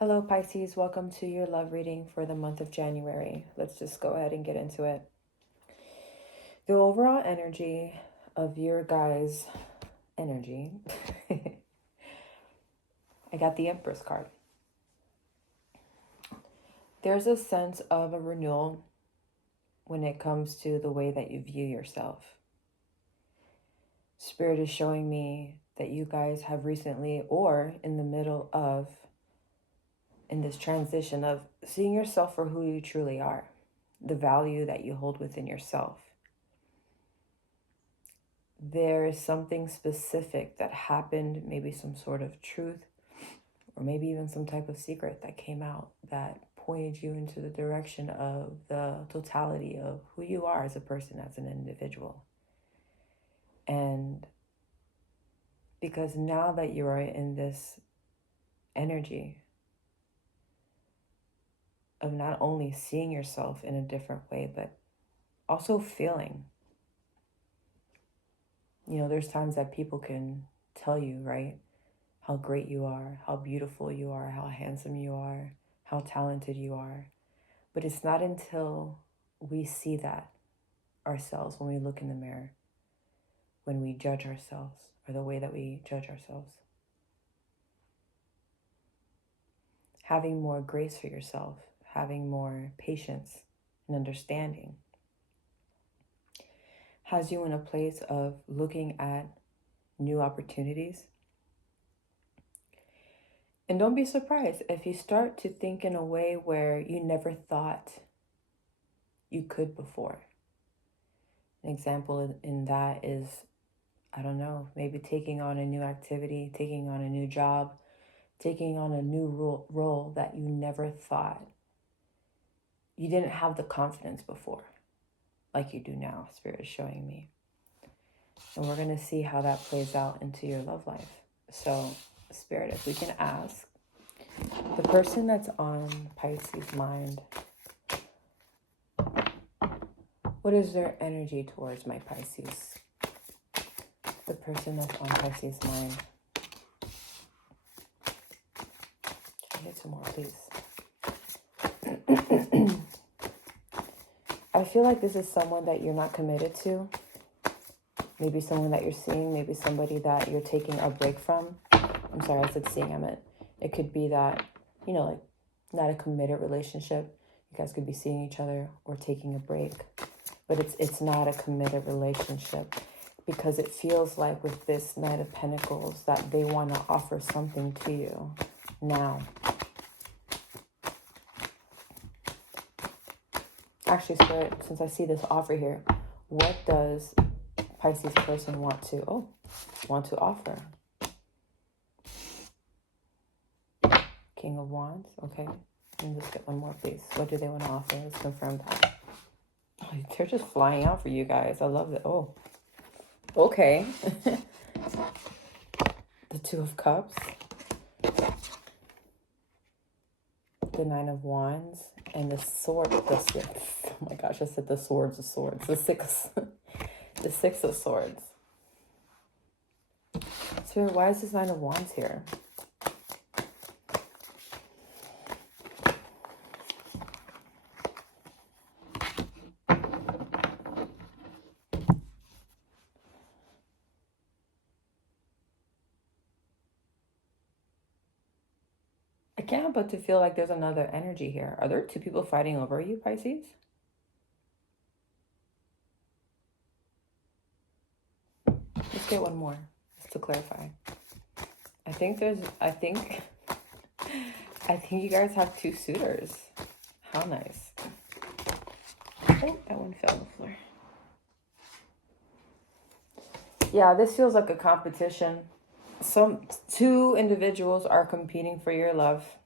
Hello, Pisces. Welcome to your love reading for the month of January. Let's just go ahead and get into it. The overall energy of your guys' energy. I got the Empress card. There's a sense of a renewal when it comes to the way that you view yourself. Spirit is showing me that you guys have recently, or in the middle of, in this transition of seeing yourself for who you truly are, the value that you hold within yourself. There is something specific that happened, maybe some sort of truth, or maybe even some type of secret that came out that pointed you into the direction of the totality of who you are as a person, as an individual. And because now that you are in this energy of not only seeing yourself in a different way, but also feeling. You know, there's times that people can tell you, right, how great you are, how beautiful you are, how handsome you are, how talented you are. But it's not until we see that ourselves, when we look in the mirror, when we judge ourselves, or the way that we judge ourselves. Having more grace for yourself, having more patience and understanding has you in a place of looking at new opportunities. And don't be surprised if you start to think in a way where you never thought you could before. An example in that is, I don't know, maybe taking on a new activity, taking on a new job, taking on a new role that you never thought. You didn't have the confidence before, like you do now, Spirit is showing me. And we're going to see how that plays out into your love life. So, Spirit, if we can ask, the person that's on Pisces' mind, what is their energy towards my Pisces? The person that's on Pisces' mind. Can I get some more, please? I feel like this is someone that you're not committed to. Maybe someone that you're seeing, maybe somebody that you're taking a break from. I'm sorry, I said seeing, I meant it could be that, you know, like not a committed relationship. You guys could be seeing each other or taking a break, but it's not a committed relationship, because it feels like with this Knight of Pentacles that they want to offer something to you now. Actually, Spirit, since I see this offer here, what does Pisces person want to offer? King of Wands, okay. Let me just get one more, please. What do they want to offer? Let's confirm that. Oh, they're just flying out for you guys. I love it. Oh, okay. The Two of Cups, the Nine of Wands, and the Sword. Oh my gosh, I said the Swords of Swords. The Six of Swords. Spirit, why is this Nine of Wands here? I can't help but to feel like there's another energy here. Are there two people fighting over you, Pisces? Let's get one more, just to clarify. I think you guys have two suitors. How nice. Oh, that one fell on the floor. Yeah, this feels like a competition. Two individuals are competing for your love.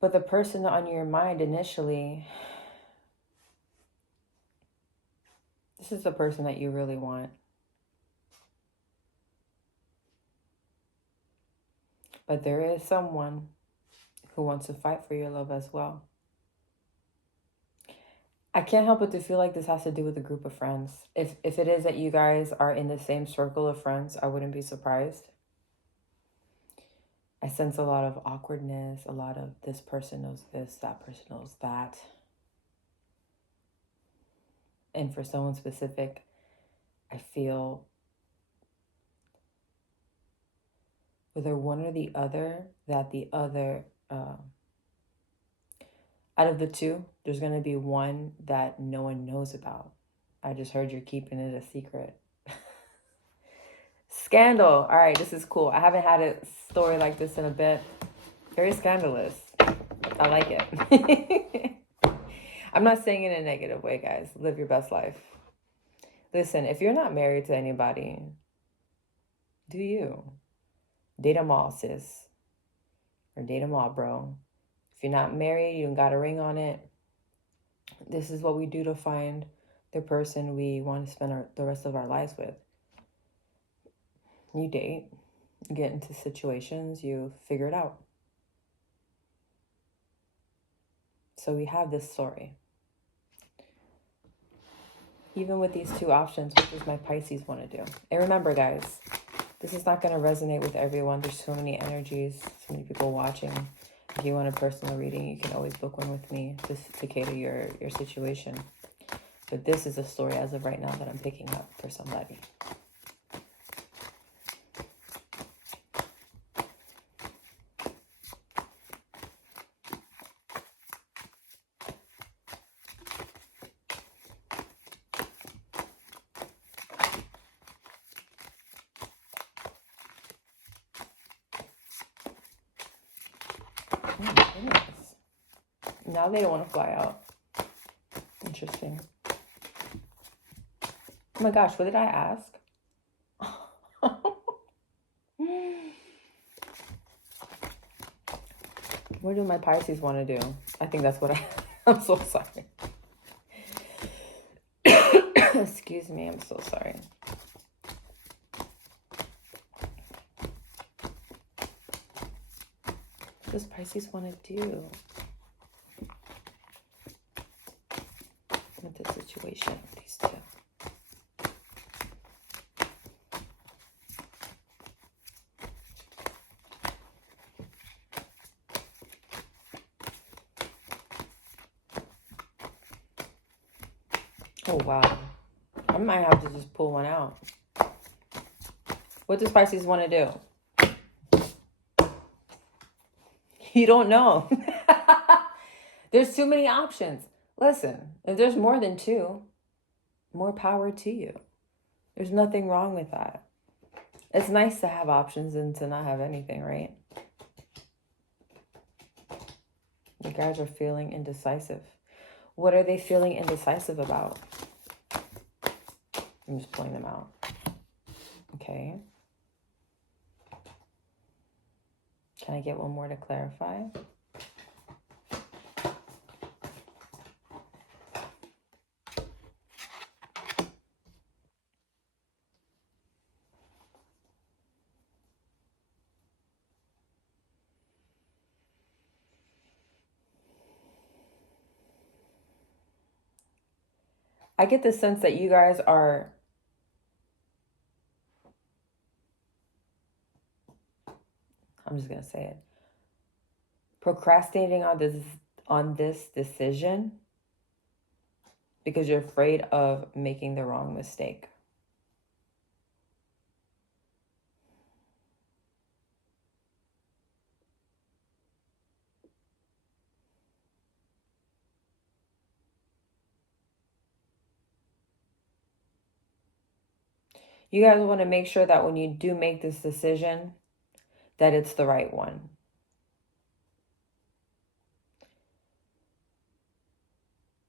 But the person on your mind initially, this is the person that you really want. But there is someone who wants to fight for your love as well. I can't help but to feel like this has to do with a group of friends. If it is that you guys are in the same circle of friends, I wouldn't be surprised. I sense a lot of awkwardness, a lot of this person knows this, that person knows that. And for someone specific, I feel whether one or the other, that the other, out of the two, there's going to be one that no one knows about. I just heard you're keeping it a secret. Scandal. All right, this is cool. I haven't had a story like this in a bit. Very scandalous. I like it. I'm not saying it in a negative way, guys. Live your best life. Listen, if you're not married to anybody, do you? Date them all, sis. Or date them all, bro. If you're not married, you don't got a ring on it. This is what we do to find the person we want to spend the rest of our lives with. You date, you get into situations, you figure it out. So we have this story. Even with these two options, what does my Pisces want to do? And remember, guys, this is not going to resonate with everyone. There's so many energies, so many people watching. If you want a personal reading, you can always book one with me to cater your situation. But this is a story as of right now that I'm picking up for somebody. Oh, goodness. Now they don't want to fly out. Interesting. Oh my gosh, what did I ask? What do my Pisces want to do? I think that's what I'm so sorry. Excuse me, I'm so sorry. What does Pisces want to do with the situation with these two? Oh, wow. I might have to just pull one out. What does Pisces want to do? You don't know. There's too many options. Listen, if there's more than two, more power to you. There's nothing wrong with that. It's nice to have options and to not have anything, right? You guys are feeling indecisive. What are they feeling indecisive about? I'm just pulling them out. Okay. Can I get one more to clarify? I get the sense that you guys are I'm just going to say it. Procrastinating on this decision because you're afraid of making the wrong mistake. You guys want to make sure that when you do make this decision, that it's the right one.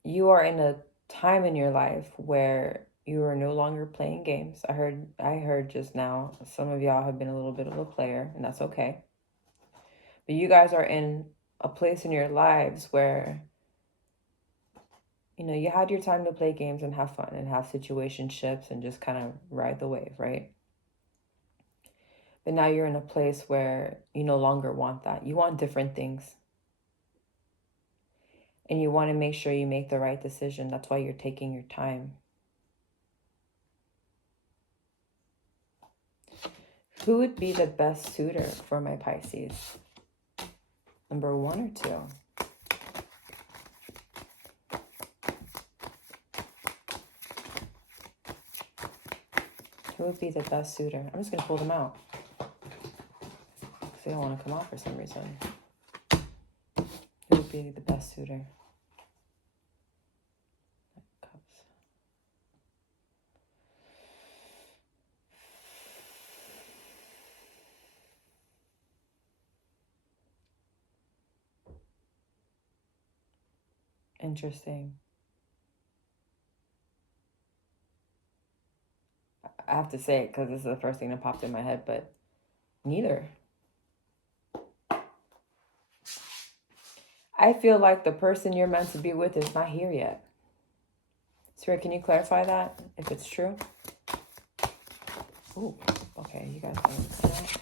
You are in a time in your life where you are no longer playing games. I heard just now some of y'all have been a little bit of a player, and that's okay. But you guys are in a place in your lives where you had your time to play games and have fun and have situationships and just kind of ride the wave, right? But now you're in a place where you no longer want that. You want different things. And you want to make sure you make the right decision. That's why you're taking your time. Who would be the best suitor for my Pisces? Number 1 or 2? Who would be the best suitor? I'm just going to pull them out, because they don't want to come out for some reason. Who would be the best suitor? Cups. Interesting. I have to say it because this is the first thing that popped in my head, but neither. I feel like the person you're meant to be with is not here yet. Spirit, can you clarify that, if it's true? Ooh, okay, you guys can see that.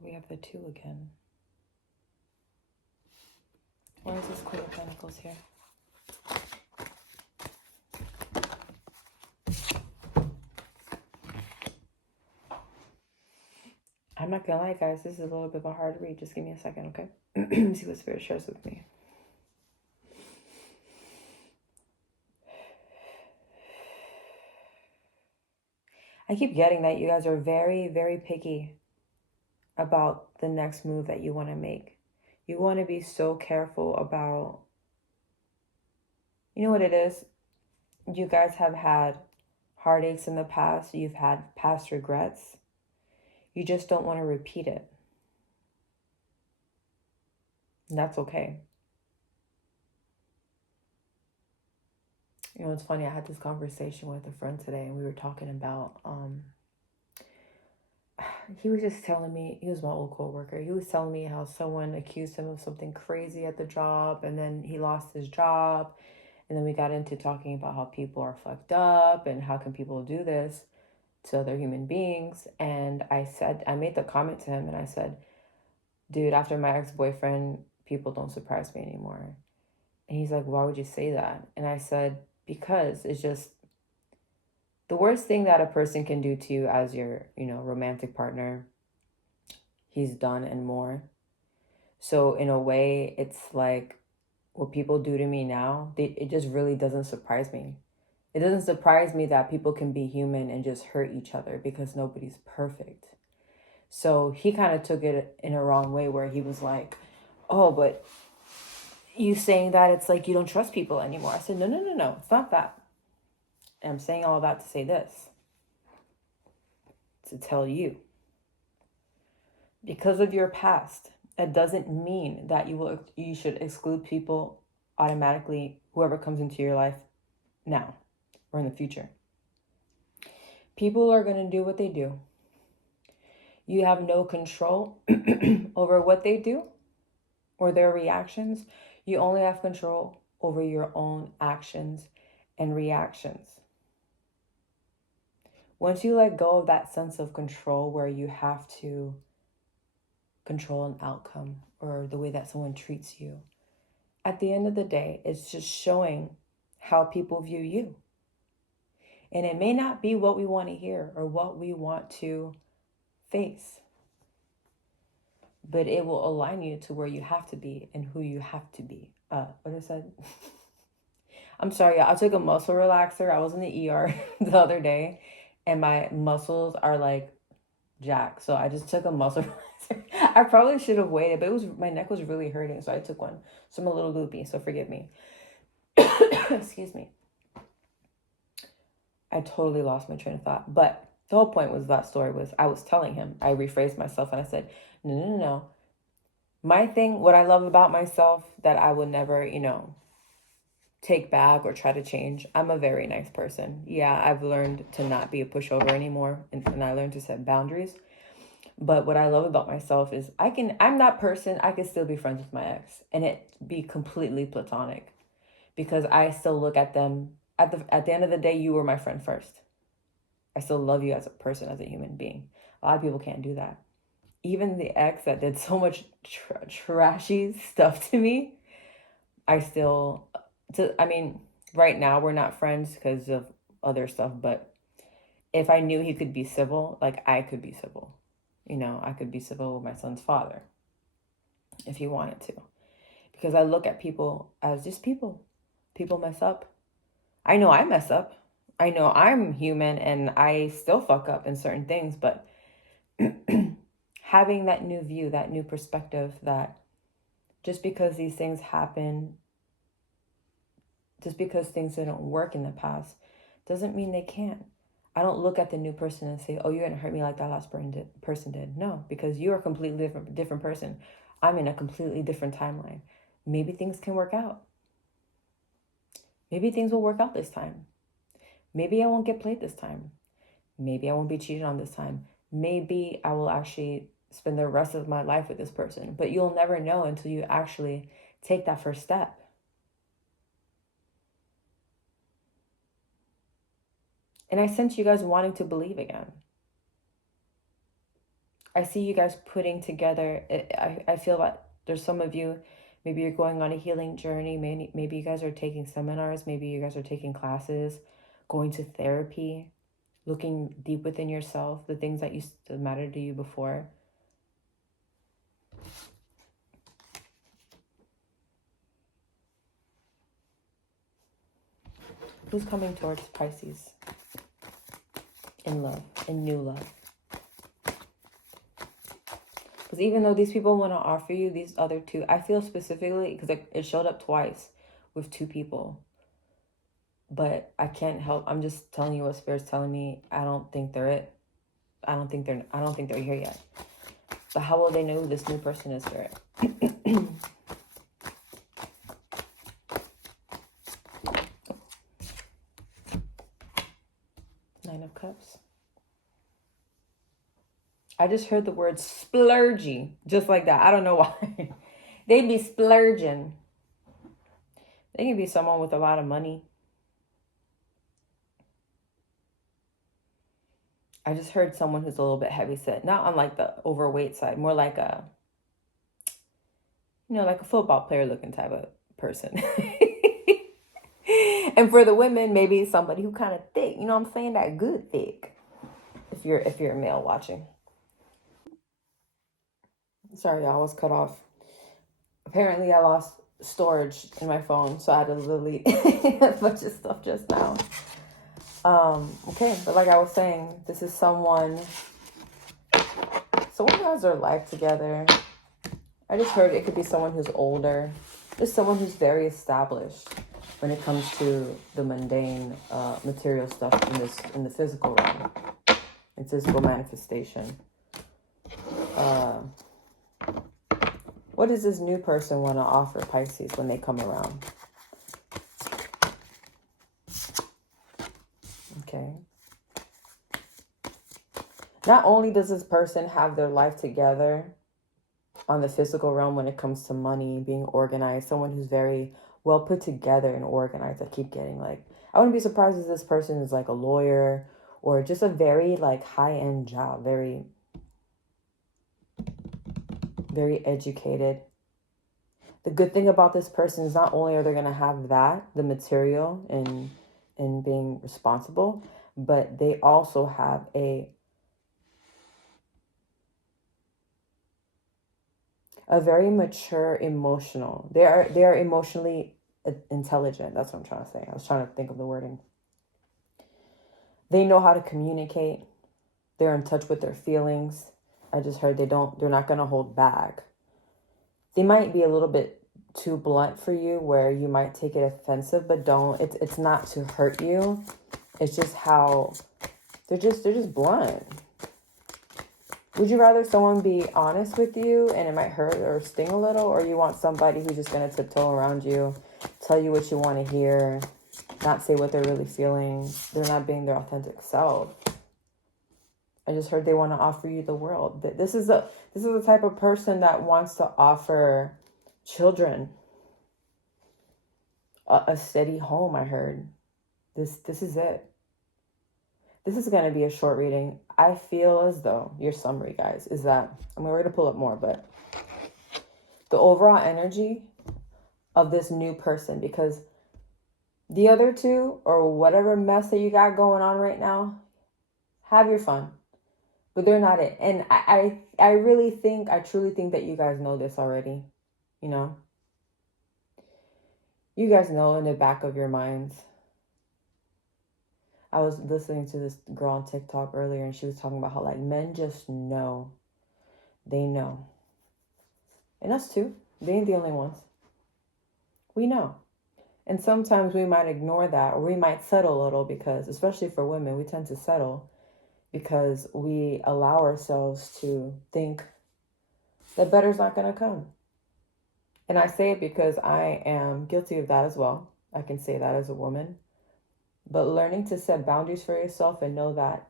We have the 2 again. Why is this Queen of Pentacles here? I'm not gonna lie, guys, this is a little bit of a hard read. Just give me a second, okay? See what Spirit shares with me. I keep getting that you guys are very, very picky about the next move that you want to make. You want to be so careful about, you know what it is? You guys have had heartaches in the past. You've had past regrets. You just don't want to repeat it. And that's okay. You know, it's funny. I had this conversation with a friend today, and we were talking about, he was just telling me, he was my old coworker. He was telling me how someone accused him of something crazy at the job, and then he lost his job. And then we got into talking about how people are fucked up and how can people do this to other human beings. And I made the comment to him, and I said, dude, after my ex-boyfriend, people don't surprise me anymore. And he's like, why would you say that? And I said, because it's just the worst thing that a person can do to you as your, romantic partner, he's done and more. So in a way, it's like what people do to me now, it just really doesn't surprise me. It doesn't surprise me that people can be human and just hurt each other, because nobody's perfect. So he kind of took it in a wrong way, where he was like, oh, but you saying that it's like you don't trust people anymore. I said, no, it's not that. And I'm saying all that to say this, to tell you, because of your past, it doesn't mean that you should exclude people automatically, whoever comes into your life now or in the future. People are going to do what they do. You have no control over what they do or their reactions. You only have control over your own actions and reactions. Once you let go of that sense of control, where you have to control an outcome or the way that someone treats you, at the end of the day, it's just showing how people view you. And it may not be what we want to hear or what we want to face, but it will align you to where you have to be and who you have to be. What I said? I'm sorry, I took a muscle relaxer. I was in the ER the other day, and my muscles are like jacked. So I just took a muscle relaxer. I probably should have waited, but my neck was really hurting, so I took one. So I'm a little loopy, so forgive me. Excuse me. I totally lost my train of thought. But the whole point was that story was, I was telling him, I rephrased myself and I said, no. My thing, what I love about myself that I would never, take back or try to change, I'm a very nice person. Yeah, I've learned to not be a pushover anymore, and I learned to set boundaries. But what I love about myself is I'm that person. I can still be friends with my ex and it be completely platonic, because I still look at them at the end of the day. You were my friend first. I still love you as a person, as a human being. A lot of people can't do that. Even the ex that did so much trashy stuff to me, I still, I mean, right now we're not friends because of other stuff, but if I knew he could be civil, like I could be civil. You know, I could be civil with my son's father if he wanted to. Because I look at people as just people. People mess up. I know I mess up. I know I'm human and I still fuck up in certain things, but having that new view, that new perspective, that just because these things happen, just because things didn't work in the past, doesn't mean they can't. I don't look at the new person and say, oh, you're going to hurt me like that last person did. No, because you're a completely different person. I'm in a completely different timeline. Maybe things can work out. Maybe things will work out this time. Maybe I won't get played this time. Maybe I won't be cheated on this time. Maybe I will actually spend the rest of my life with this person. But you'll never know until you actually take that first step. And I sense you guys wanting to believe again. I see you guys putting together, I feel like there's some of you, maybe you're going on a healing journey. Maybe you guys are taking seminars. Maybe you guys are taking classes, going to therapy, looking deep within yourself, the things that used to matter to you before. Who's coming towards Pisces in love, in new love? Because even though these people want to offer you these other two, I feel specifically, because it showed up twice with two people. But I can't help. I'm just telling you what Spirit's telling me. I don't think they're it. I don't think they're here yet. But how will they know who this new person is, Spirit? Nine of Cups. I just heard the word splurgy, just like that. I don't know why. They be splurging. They can be someone with a lot of money. I just heard someone who's a little bit heavy set, not on like the overweight side, more like a, like a football player looking type of person. And for the women, maybe somebody who kind of thick, you know what I'm saying? That good thick. If you're a male watching. Sorry, I was cut off. Apparently I lost storage in my phone, so I had to delete a bunch of stuff just now. Okay, but like I was saying, this is someone who has their life together. I just heard it could be someone who's older, just someone who's very established when it comes to the mundane material stuff in the physical realm, in physical manifestation. What does this new person want to offer Pisces when they come around? Okay. Not only does this person have their life together on the physical realm when it comes to money, being organized, someone who's very well put together and organized. I keep getting like, I wouldn't be surprised if this person is like a lawyer or just a very like high-end job, very, very educated. The good thing about this person is not only are they going to have that, the material and being responsible, but they also have a very mature emotional. They are emotionally intelligent. That's what I'm trying to say. I was trying to think of the wording. They know how to communicate. They're in touch with their feelings. I just heard they're not going to hold back. They might be a little bit too blunt for you where you might take it offensive, but don't. It's not to hurt you. It's just how they're just blunt. Would you rather someone be honest with you and it might hurt or sting a little, or you want somebody who's just going to tiptoe around you, tell you what you want to hear, not say what they're really feeling? They're not being their authentic self. I just heard they want to offer you the world. This is the type of person that wants to offer children a steady home. I heard this is it. This is going to be a short reading. I feel as though your summary, guys, is that, we're going to pull up more, but the overall energy of this new person, because the other two, or whatever mess that you got going on right now, have your fun. But they're not it. And I really think, I truly think that you guys know this already. You know? You guys know in the back of your minds. I was listening to this girl on TikTok earlier, and she was talking about how, like, men just know. They know. And us too. They ain't the only ones. We know. And sometimes we might ignore that, or we might settle a little, because, especially for women, we tend to settle because we allow ourselves to think that better's not going to come. And I say it because I am guilty of that as well. I can say that as a woman. But learning to set boundaries for yourself and know that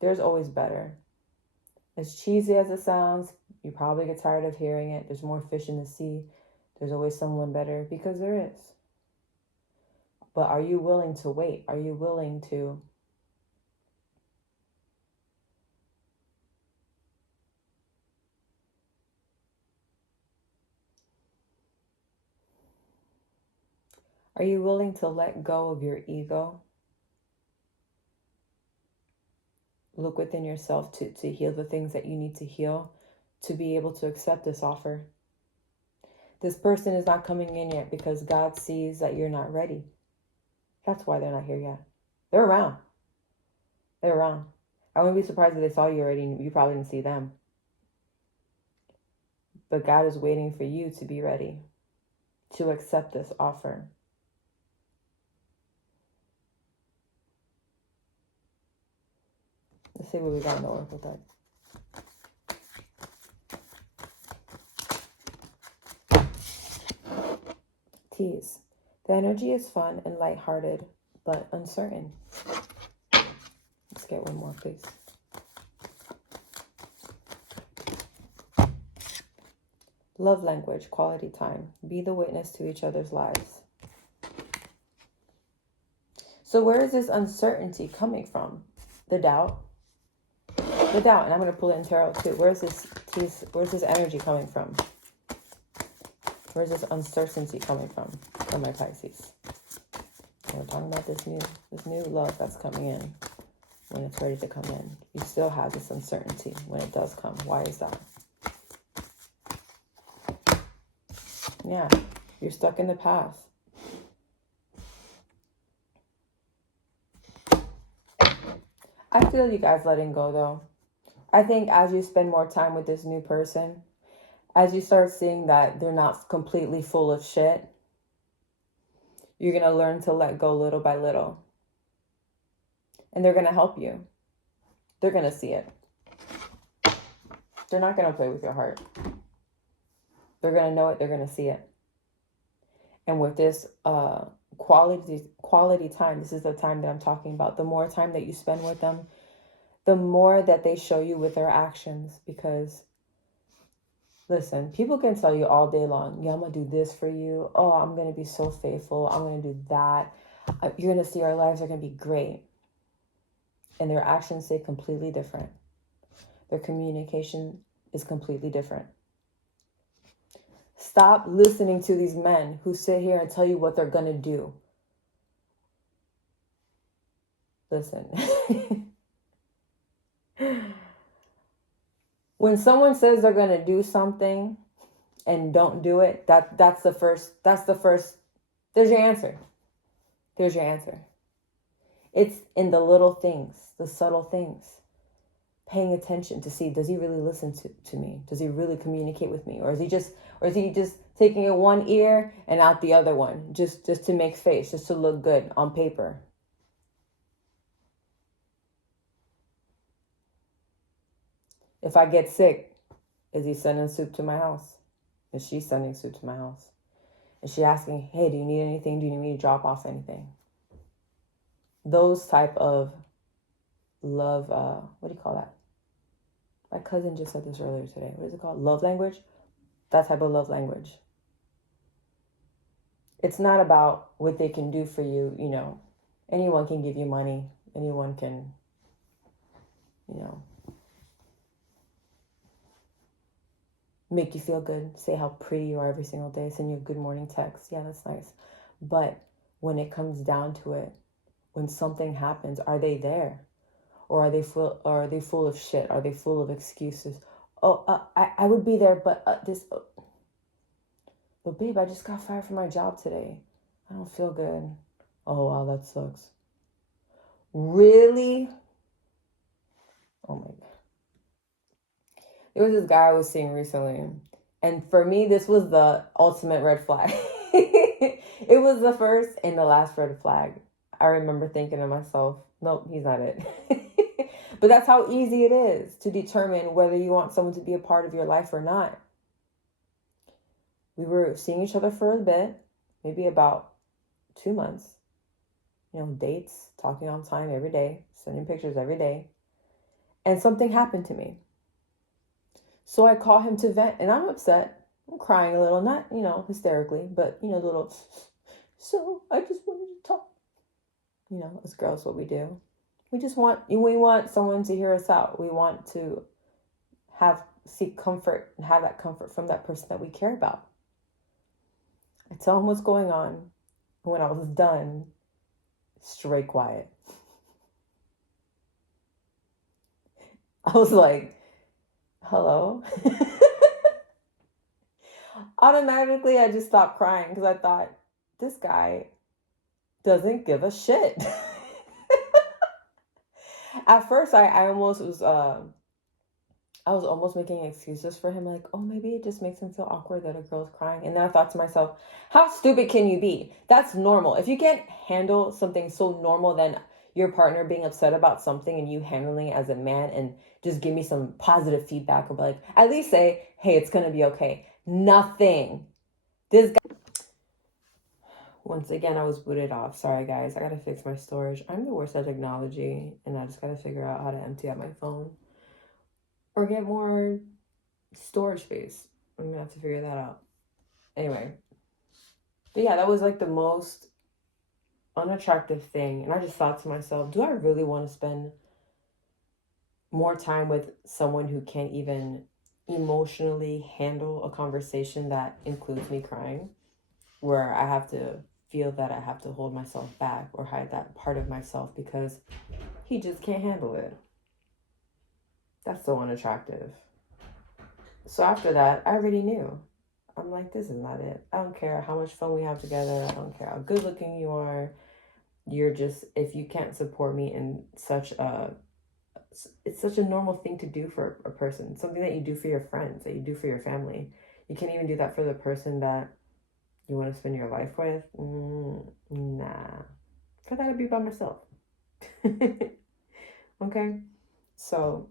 there's always better. As cheesy as it sounds, you probably get tired of hearing it. There's more fish in the sea. There's always someone better, because there is. But are you willing to wait? Are you willing to let go of your ego? Look within yourself to heal the things that you need to heal, to be able to accept this offer. This person is not coming in yet because God sees that you're not ready. That's why they're not here yet. They're around. They're around. I wouldn't be surprised if they saw you already and you probably didn't see them. But God is waiting for you to be ready to accept this offer. Let's see what we got in the oracle deck. Tease. The energy is fun and lighthearted, but uncertain. Let's get one more, please. Love language, quality time. Be the witness to each other's lives. So where is this uncertainty coming from? The doubt. The doubt, and I'm going to pull it in tarot too. Where's this energy coming from? Where's this uncertainty coming from my Pisces? And we're talking about this new love that's coming in when it's ready to come in. You still have this uncertainty when it does come. Why is that? Yeah, you're stuck in the past. I feel you guys letting go, though. I think as you spend more time with this new person, as you start seeing that they're not completely full of shit, you're going to learn to let go little by little. And they're going to help you. They're going to see it. They're not going to play with your heart. They're going to know it. They're going to see it. And with this quality time, this is the time that I'm talking about. The more time that you spend with them, the more that they show you with their actions. Because, listen, people can tell you all day long, yeah, I'm going to do this for you. Oh, I'm going to be so faithful. I'm going to do that. You're going to see our lives are going to be great. And their actions say completely different. Their communication is completely different. Stop listening to these men who sit here and tell you what they're going to do. Listen. When someone says they're going to do something and don't do it, that's the first, there's your answer. There's your answer. It's in the little things, the subtle things. Paying attention to see, does he really listen to me? Does he really communicate with me? Or is he just taking it one ear and out the other one, just to make face, just to look good on paper? If I get sick, is he sending soup to my house? Is she sending soup to my house? Is she asking, hey, do you need anything? Do you need me to drop off anything? Those type of love, what do you call that? My cousin just said this earlier today. What is it called? Love language? That type of love language. It's not about what they can do for you, you know. Anyone can give you money. Anyone can, you know. make you feel good, say how pretty you are every single day, send you a good morning text. Yeah, that's nice. But when it comes down to it, when something happens, are they there? Or are they full of shit? Are they full of excuses? Oh, I would be there, but but babe, I just got fired from my job today. I don't feel good. Oh, wow, that sucks. Really? Oh my God. There was this guy I was seeing recently. And for me, this was the ultimate red flag. It was the first and the last red flag. I remember thinking to myself, nope, he's not it. But that's how easy it is to determine whether you want someone to be a part of your life or not. We were seeing each other for a bit, maybe about 2 months. Dates, talking on time every day, sending pictures every day. And something happened to me. So I call him to vent, and I'm upset. I'm crying a little, not, hysterically, but, the little, so I just wanted to talk. As girls, what we do. We want someone to hear us out. We want to seek comfort and have that comfort from that person that we care about. I tell him what's going on. When I was done, straight quiet. I was like, hello? Automatically, I just stopped crying because I thought, this guy doesn't give a shit. At first, I almost was, I was almost making excuses for him, like, oh, maybe it just makes him feel awkward that a girl's crying. And then I thought to myself, how stupid can you be? That's normal. If you can't handle something so normal than your partner being upset about something and you handling it as a man, and just give me some positive feedback, or like, at least say, hey, it's going to be okay. Nothing. This guy. Once again, I was booted off. Sorry, guys. I got to fix my storage. I'm the worst at technology, and I just got to figure out how to empty out my phone or get more storage space. I'm gonna have to figure that out. Anyway, but yeah, that was like the most unattractive thing. And I just thought to myself, do I really want to spend more time with someone who can't even emotionally handle a conversation that includes me crying, where I have to feel that I have to hold myself back or hide that part of myself because he just can't handle it? That's so unattractive. So after that, I already knew. I'm like, this is not it. I don't care how much fun we have together. I don't care how good looking you are. You're just, if you can't support me in it's such a normal thing to do for a person. Something that you do for your friends, that you do for your family. You can't even do that for the person that you want to spend your life with. Nah. For that, I'd be by myself. Okay? So,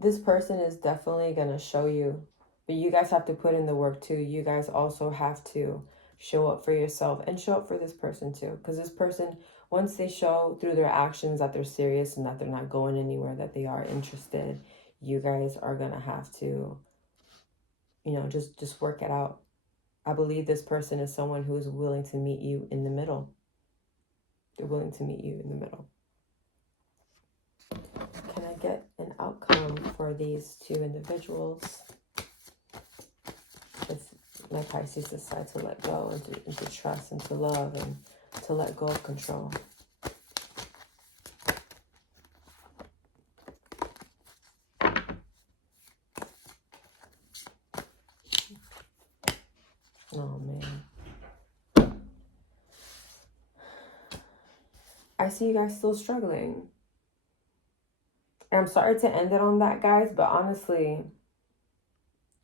this person is definitely going to show you, but you guys have to put in the work too. You guys also have to show up for yourself and show up for this person too. Because this person, once they show through their actions that they're serious and that they're not going anywhere, that they are interested, you guys are going to have to, just work it out. I believe this person is someone who is willing to meet you in the middle. They're willing to meet you in the middle. Can I get an outcome for these two individuals if my Pisces decide to let go and to trust and to love and to let go of control? Oh, man. I see you guys still struggling. And I'm sorry to end it on that, guys, but honestly,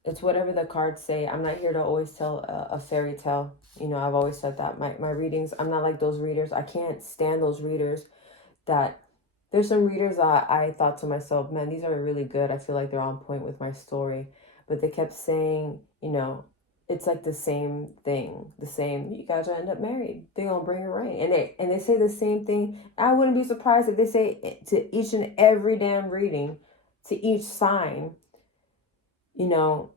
it's whatever the cards say. I'm not here to always tell a fairy tale. I've always said that. My readings, I'm not like those readers. I can't stand those readers that... There's some readers that I thought to myself, man, these are really good. I feel like they're on point with my story. But they kept saying, it's like the same thing. The same, you guys will end up married. They're going to bring it rain. And they say the same thing. I wouldn't be surprised if they say it to each and every damn reading, to each sign. When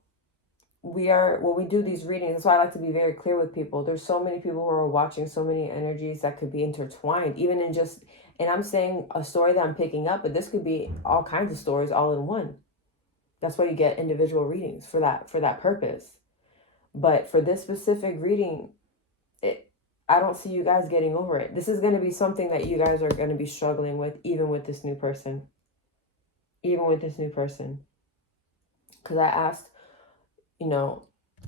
we do these readings, that's why I like to be very clear with people. There's so many people who are watching, so many energies that could be intertwined, even in just... And I'm saying a story that I'm picking up, but this could be all kinds of stories all in one. That's why you get individual readings for that purpose. But for this specific reading, I don't see you guys getting over it. This is going to be something that you guys are going to be struggling with, even with this new person. Even with this new person. Because I asked,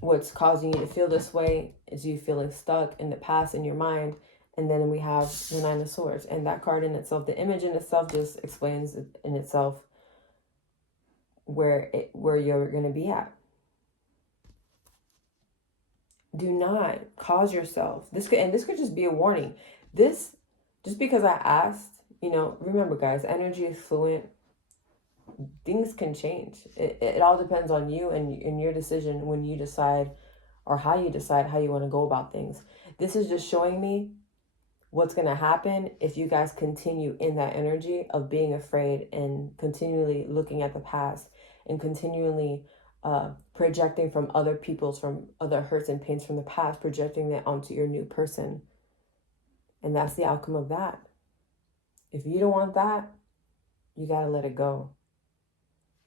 what's causing you to feel this way? Is you feeling stuck in the past in your mind? And then we have the Nine of Swords. And that card in itself, the image in itself just explains in itself where you're going to be at. Do not cause yourself. This could just be a warning. This, just because I asked, remember guys, energy is fluent. Things can change. It all depends on you and your decision when you decide, or how you decide how you want to go about things. This is just showing me what's going to happen if you guys continue in that energy of being afraid and continually looking at the past and continually projecting from other hurts and pains from the past, projecting that onto your new person. And that's the outcome of that. If you don't want that, you got to let it go.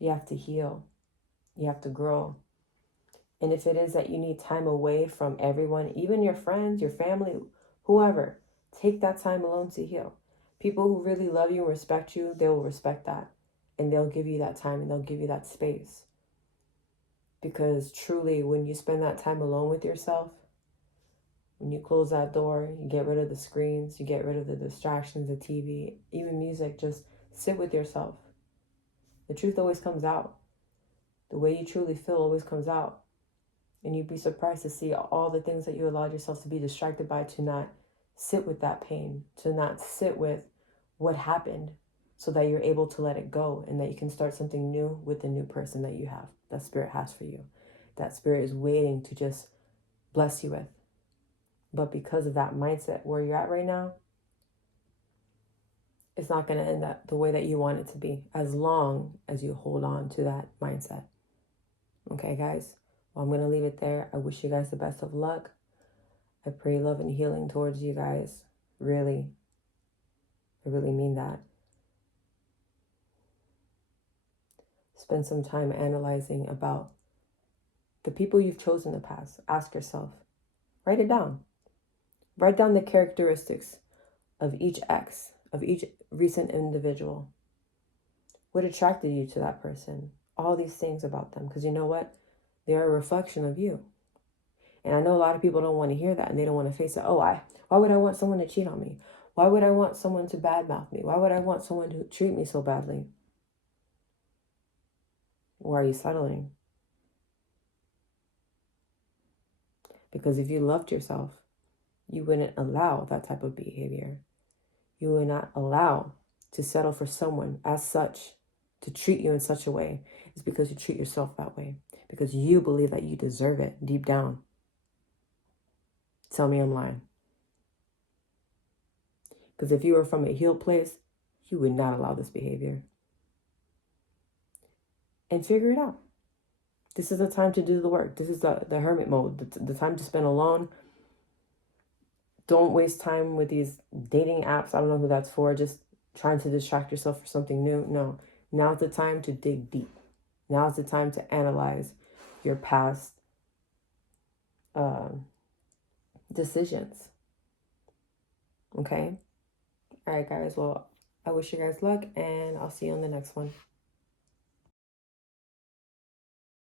You have to heal. You have to grow. And if it is that you need time away from everyone, even your friends, your family, whoever, take that time alone to heal. People who really love you and respect you, they will respect that. And they'll give you that time and they'll give you that space. Because truly, when you spend that time alone with yourself, when you close that door, you get rid of the screens, you get rid of the distractions, the TV, even music, just sit with yourself. The truth always comes out. The way you truly feel always comes out. And you'd be surprised to see all the things that you allowed yourself to be distracted by, to not sit with that pain, to not sit with what happened, so that you're able to let it go and that you can start something new with the new person that you have, that spirit has for you. That spirit is waiting to just bless you with. But because of that mindset where you're at right now, it's not going to end up the way that you want it to be, as long as you hold on to that mindset. Okay, guys? Well, I'm going to leave it there. I wish you guys the best of luck. I pray love and healing towards you guys. Really. I really mean that. Spend some time analyzing about the people you've chosen in the past. Ask yourself. Write it down. Write down the characteristics of each ex, of each recent individual. What attracted you to that person? All these things about them. Because you know what? They're a reflection of you. And I know a lot of people don't want to hear that and they don't want to face it. Why would I want someone to cheat on me? Why would I want someone to badmouth me? Why would I want someone to treat me so badly? Or are you settling? Because if you loved yourself, you wouldn't allow that type of behavior. You would not allow to settle for someone as such, to treat you in such a way. It's because you treat yourself that way. Because you believe that you deserve it deep down. Tell me I'm lying. Because if you were from a healed place, you would not allow this behavior. And figure it out. This is the time to do the work. This is the hermit mode, the time to spend alone. Don't waste time with these dating apps. I don't know who that's for. Just trying to distract yourself for something new. No. Now's the time to dig deep. Now's the time to analyze your past decisions. Okay? All right, guys. Well, I wish you guys luck, and I'll see you on the next one.